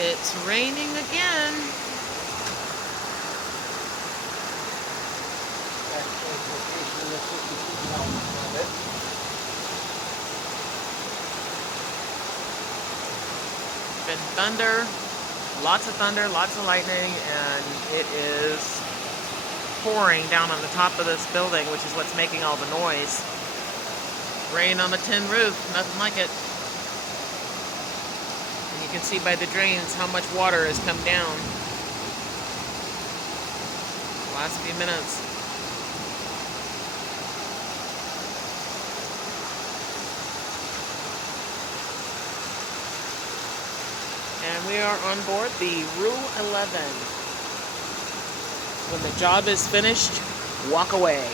It's raining again. Been thunder, lots of lightning, and it is pouring down on the top of this building, which is what's making all the noise. Rain on a tin roof, nothing like it. And you can see by the drains how much water has come down the last few minutes. And we are on board the Rue 11. When the job is finished, walk away.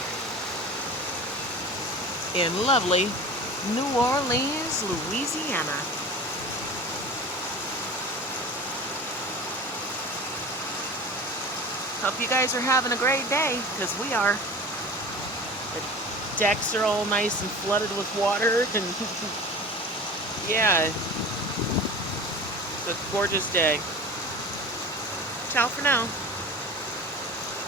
In lovely New Orleans, Louisiana. Hope you guys are having a great day, because we are. The decks are all nice and flooded with water, and yeah, it's a gorgeous day. Ciao for now.